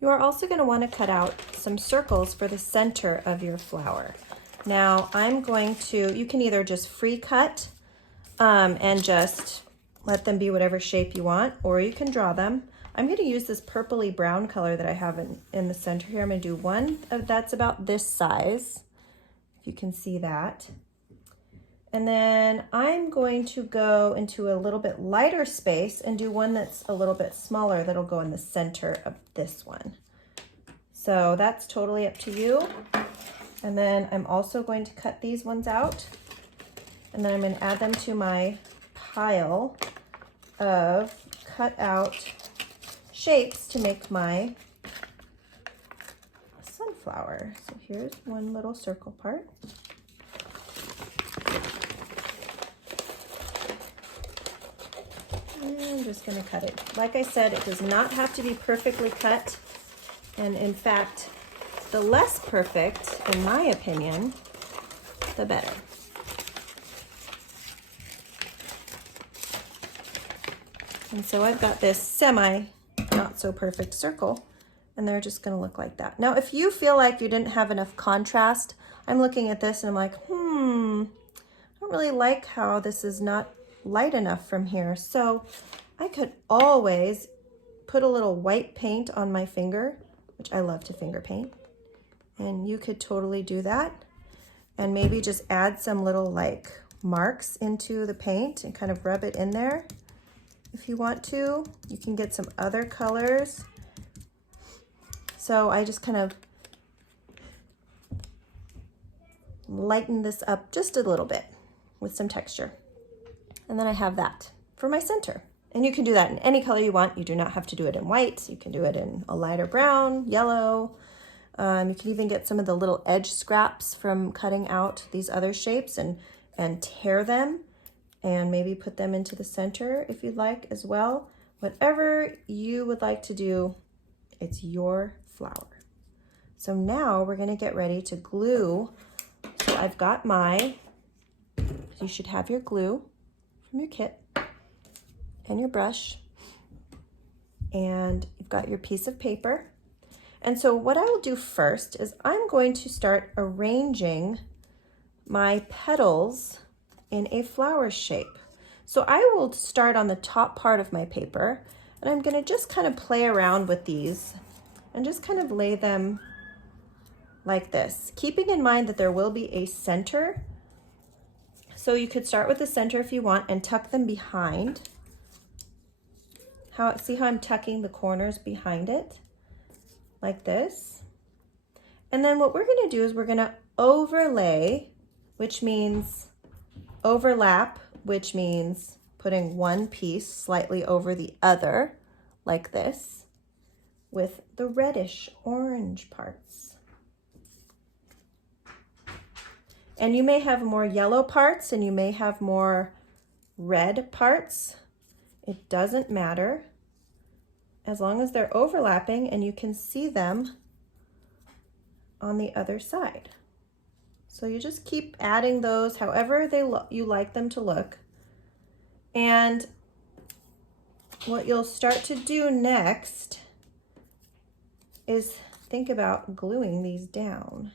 You are also going to want to cut out some circles for the center of your flower. Now I'm going to, you can either just free cut and just let them be whatever shape you want, or you can draw them. I'm going to use this purpley brown color that I have in the center here. I'm going to do one that's about this size, if you can see that. And then I'm going to go into a little bit lighter space and do one that's a little bit smaller that'll go in the center of this one. So that's totally up to you. And then I'm also going to cut these ones out, and then I'm going to add them to my pile of cut out shapes to make my sunflower. So here's one little circle part. And I'm just going to cut it. Like I said, it does not have to be perfectly cut. And in fact, the less perfect, in my opinion, the better. And so I've got this semi not so perfect circle, and they're just going to look like that. Now, if you feel like you didn't have enough contrast, I'm looking at this and I'm like, I don't really like how this is not light enough from here. So I could always put a little white paint on my finger, which I love to finger paint. And you could totally do that. And maybe just add some little like marks into the paint and kind of rub it in there. If you want to, you can get some other colors. So I just kind of lighten this up just a little bit with some texture. And then I have that for my center. And you can do that in any color you want. You do not have to do it in white. You can do it in a lighter brown, yellow. You can even get some of the little edge scraps from cutting out these other shapes and tear them and maybe put them into the center if you'd like as well. Whatever you would like to do, it's your flower. So now we're going to get ready to glue. So I've got you should have your glue from your kit and your brush, and you've got your piece of paper. And so what I will do first is I'm going to start arranging my petals in a flower shape. So I will start on the top part of my paper, and I'm going to just kind of play around with these and just kind of lay them like this, keeping in mind that there will be a center. So you could start with the center if you want and tuck them behind. See how I'm tucking the corners behind it? Like this. And then what we're going to do is we're going to overlay, which means overlap, which means putting one piece slightly over the other, like this, with the reddish orange parts. And you may have more yellow parts and you may have more red parts. It doesn't matter, as long as they're overlapping and you can see them on the other side. So you just keep adding those however you like them to look. And what you'll start to do next is think about gluing these down.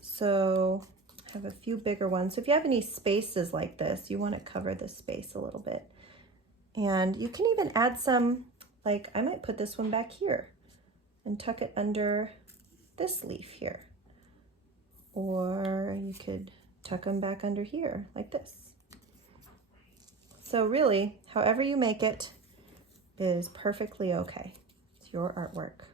So I have a few bigger ones. So if you have any spaces like this, you want to cover the space a little bit. And you can even add some, like I might put this one back here and tuck it under this leaf here. Or you could tuck them back under here like this. So really, however you make it is perfectly okay. It's your artwork.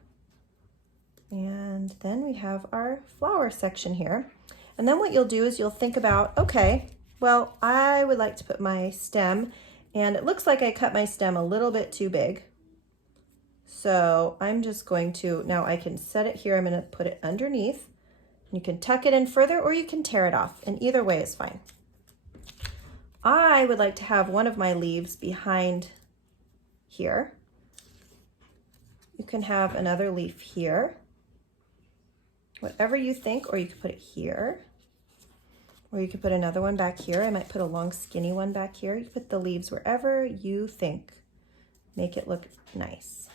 And then we have our flower section here. And then what you'll do is you'll think about, okay, well, I would like to put my stem, and it looks like I cut my stem a little bit too big. So I'm just going to, now I can set it here. I'm going to put it underneath. You can tuck it in further or you can tear it off, and either way is fine. I would like to have one of my leaves behind here. You can have another leaf here, whatever you think, or you could put it here, or you could put another one back here. I might put a long skinny one back here. You put the leaves wherever you think. Make it look nice.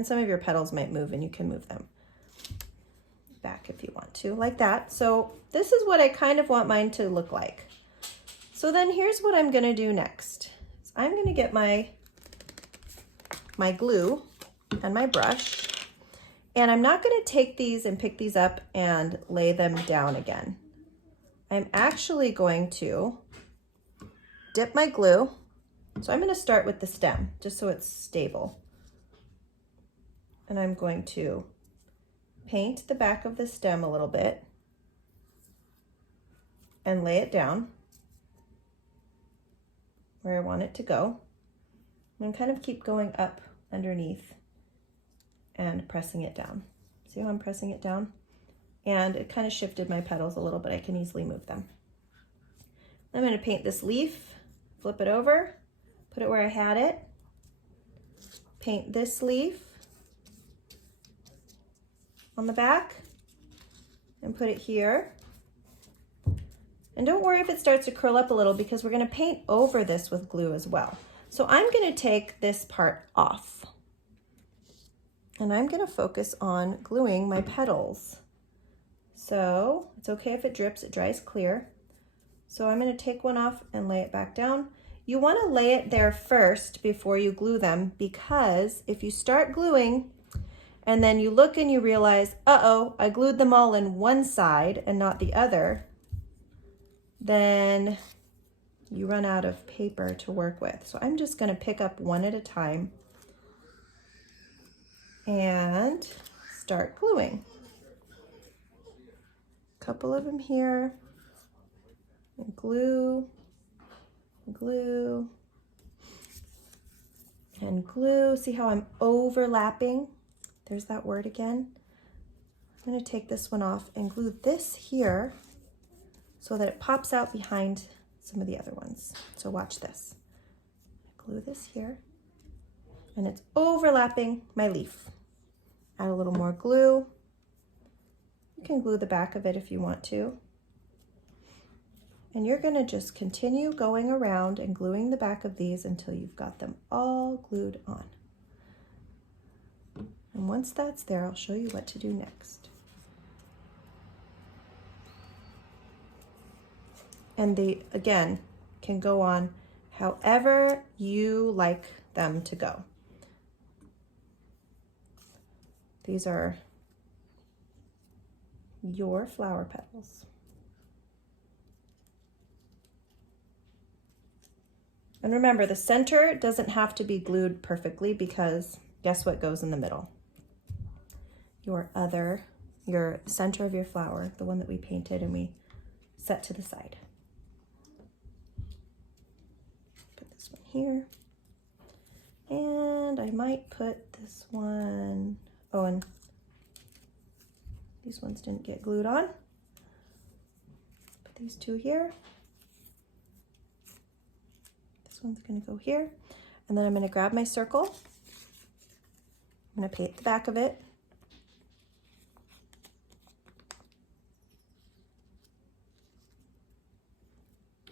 And some of your petals might move and you can move them back if you want to, like that. So this is what I kind of want mine to look like. So then here's what I'm gonna do next. I'm gonna get my glue and my brush, and I'm not gonna take these and pick these up and lay them down again. I'm actually going to dip my glue. So I'm gonna start with the stem, just so it's stable. And I'm going to paint the back of the stem a little bit and lay it down where I want it to go. And kind of keep going up underneath and pressing it down. See how I'm pressing it down? And it kind of shifted my petals a little bit. I can easily move them. I'm going to paint this leaf, flip it over, put it where I had it, paint this leaf on the back and put it here. And don't worry if it starts to curl up a little, because we're going to paint over this with glue as well. So I'm going to take this part off and I'm going to focus on gluing my petals. So it's okay if it drips, it dries clear. So I'm going to take one off and lay it back down. You want to lay it there first before you glue them, because if you start gluing and then you look and you realize, uh-oh, I glued them all in one side and not the other, then you run out of paper to work with. So I'm just going to pick up one at a time and start gluing. A couple of them here, and glue, glue, and glue. See how I'm overlapping? There's that word again. I'm going to take this one off and glue this here so that it pops out behind some of the other ones. So watch this. Glue this here, and it's overlapping my leaf. Add a little more glue. You can glue the back of it if you want to. And you're going to just continue going around and gluing the back of these until you've got them all glued on. And once that's there, I'll show you what to do next. And they, again, can go on however you like them to go. These are your flower petals. And remember, the center doesn't have to be glued perfectly, because guess what goes in the middle? Your center of your flower, the one that we painted and we set to the side. Put this one here. And I might put this one, oh, and these ones didn't get glued on. Put these two here. This one's going to go here. And then I'm going to grab my circle. I'm going to paint the back of it.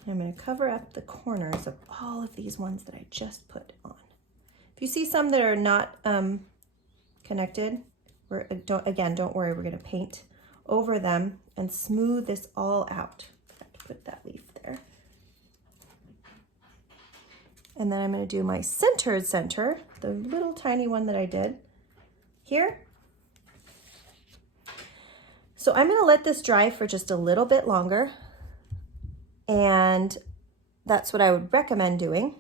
I'm going to cover up the corners of all of these ones that I just put on. If you see some that are not connected, don't worry, we're going to paint over them and smooth this all out. I have to put that leaf there. And then I'm going to do my centered center, the little tiny one that I did here. So I'm going to let this dry for just a little bit longer. And that's what I would recommend doing.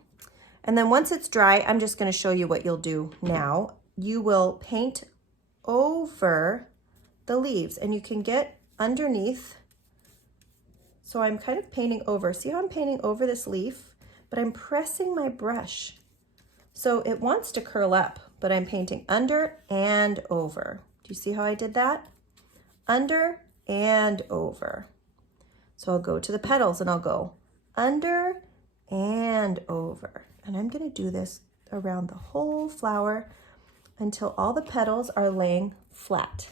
And then once it's dry, I'm just going to show you what you'll do now. You will paint over the leaves, and you can get underneath. So I'm kind of painting over. See how I'm painting over this leaf, but I'm pressing my brush. So it wants to curl up, but I'm painting under and over. Do you see how I did that? Under and over. So I'll go to the petals and I'll go under and over. And I'm going to do this around the whole flower until all the petals are laying flat.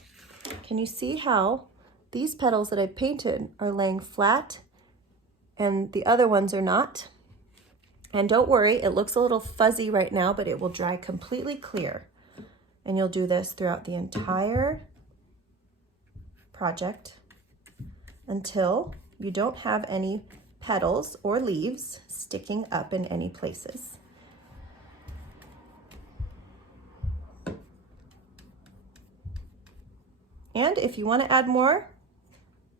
Can you see how these petals that I painted are laying flat and the other ones are not? And don't worry, it looks a little fuzzy right now, but it will dry completely clear. And you'll do this throughout the entire project until you don't have any petals or leaves sticking up in any places. And if you want to add more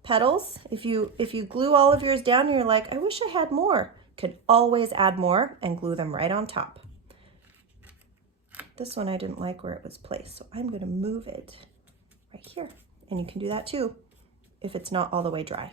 petals, if you glue all of yours down and you're like, I wish I had more, could always add more and glue them right on top. This one I didn't like where it was placed, so I'm going to move it right here. And you can do that too if it's not all the way dry.